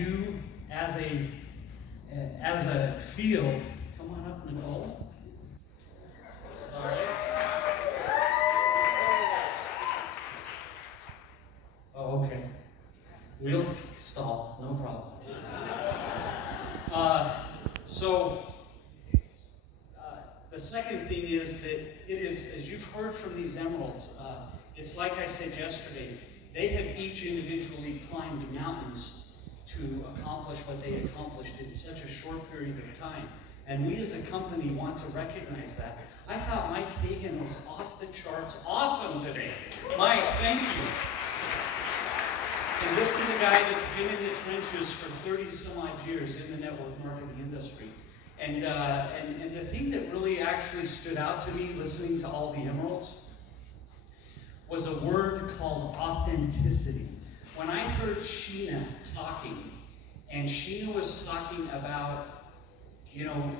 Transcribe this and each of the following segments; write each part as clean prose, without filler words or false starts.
you as a field, come on up, Nicole. Sorry. Oh, okay. Wheel stall, no problem. The second thing is that it is, as you've heard from these emeralds, it's like I said yesterday, they have each individually climbed mountains to accomplish what they accomplished in such a short period of time. And we as a company want to recognize that. I thought Mike Hagan was off the charts awesome today. Mike, thank you. And this is a guy that's been in the trenches for 30 some odd years in the network marketing industry. And the thing that really actually stood out to me listening to all the emeralds was a word called authenticity. When I heard Sheena talking, and Sheena was talking about,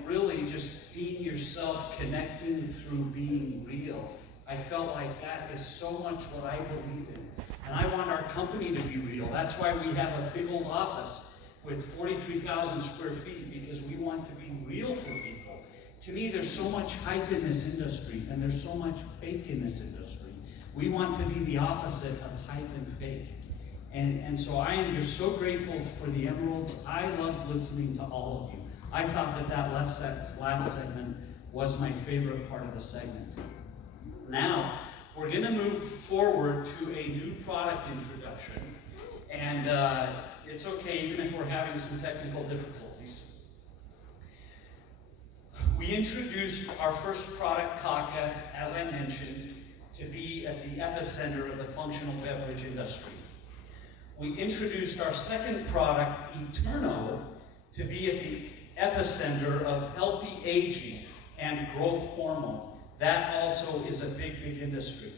really just being yourself, connecting through being real, I felt like that is so much what I believe in. And I want our company to be real. That's why we have a big old office with 43,000 square feet, because we want to be real for people. To me, there's so much hype in this industry, and there's so much fake in this industry. We want to be the opposite of hype and fake. And so I am just so grateful for the emeralds. I loved listening to all of you. I thought that last segment was my favorite part of the segment. Now, we're going to move forward to a new product introduction. And it's okay, even if we're having some technical difficulties. We introduced our first product, Taka, as I mentioned, to be at the epicenter of the functional beverage industry. We introduced our second product, Eterno, to be at the epicenter of healthy aging and growth hormone. That also is a big, big industry.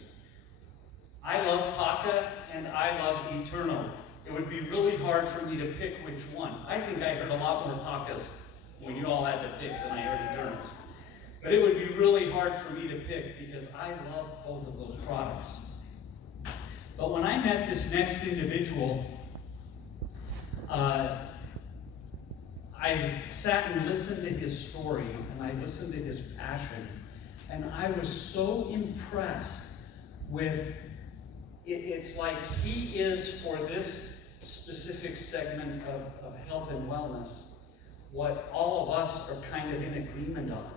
I love Taka and I love Eterno. It would be really hard for me to pick which one. I think I heard a lot more Takas when you all had to pick than I heard Eternos. But it would be really hard for me to pick because I love both of those products. But when I met this next individual, I sat and listened to his story, and I listened to his passion, and I was so impressed with it's like he is, for this specific segment of health and wellness, what all of us are kind of in agreement on.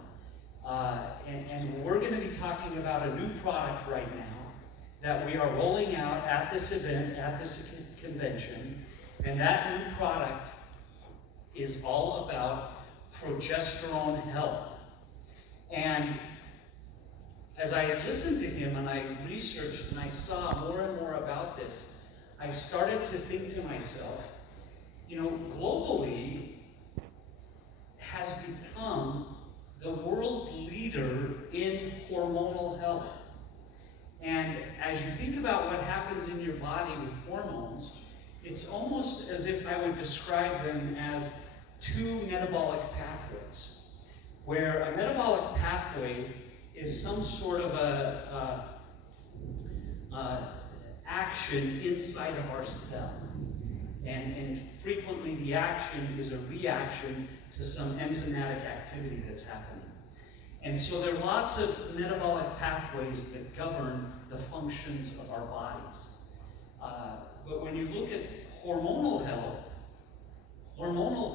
And we're going to be talking about a new product right now that we are rolling out at this event, at this convention. And that new product is all about progesterone health. And as I listened to him and I researched and I saw more and more about this, I started to think to myself, Globallee has become the world leader in hormonal health. And as you think about what happens in your body with hormones, it's almost as if I would describe them as two metabolic pathways, where a metabolic pathway is some sort of a action inside of our cell. And frequently the action is a reaction to some enzymatic activity that's happening. And so there are lots of metabolic pathways that govern the functions of our bodies. But when you look at hormonal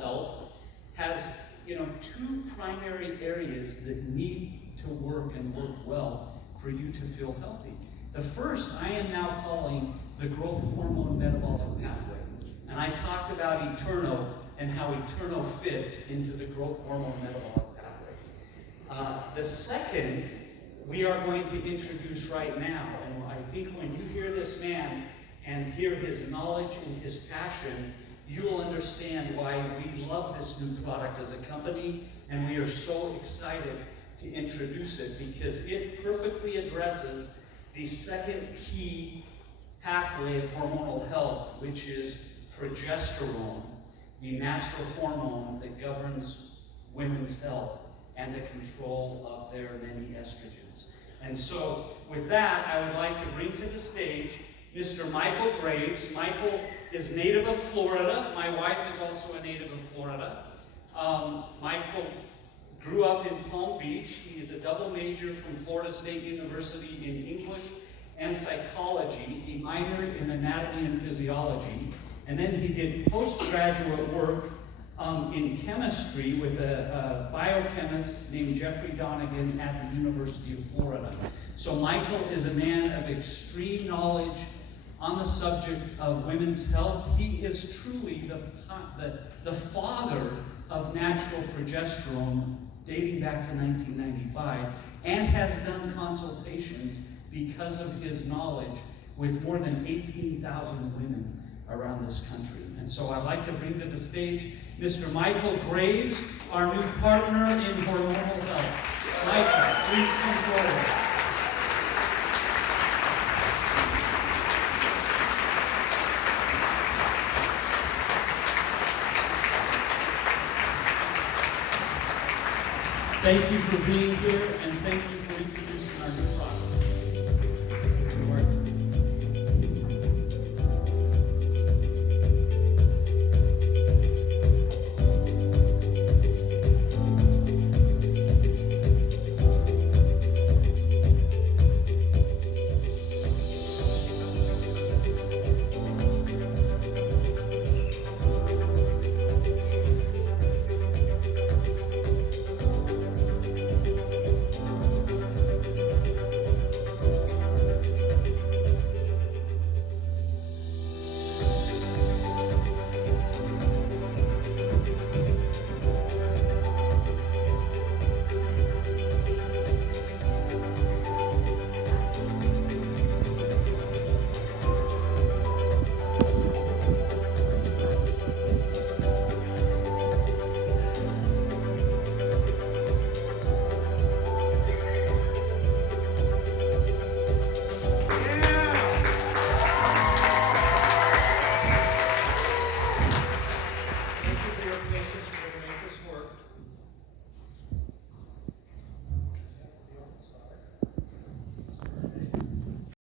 health has two primary areas that need to work and work well for you to feel healthy. The first I am now calling the growth hormone metabolic pathway. And I talked about Eterno and how Eterno fits into the growth hormone metabolic pathway. The second we are going to introduce right now, and I think when you hear this man and hear his knowledge and his passion, you will understand why we love this new product as a company, and we are so excited to introduce it because it perfectly addresses the second key pathway of hormonal health, which is progesterone, the master hormone that governs women's health and the control of their many estrogens. And so with that, I would like to bring to the stage Mr. Michael Graves. Michael is native of Florida. My wife is also a native of Florida. Michael grew up in Palm Beach. He's a double major from Florida State University in English and psychology. He minored in anatomy and physiology. And then he did postgraduate work in chemistry with a biochemist named Jeffrey Donegan at the University of Florida. So Michael is a man of extreme knowledge on the subject of women's health. He is truly the father of natural progesterone dating back to 1995, and has done consultations because of his knowledge with more than 18,000 women around this country. And so I'd like to bring to the stage Mr. Michael Graves, our new partner in hormonal health. Michael, please come forward. Thank you for being here, and thank you for introducing our new product.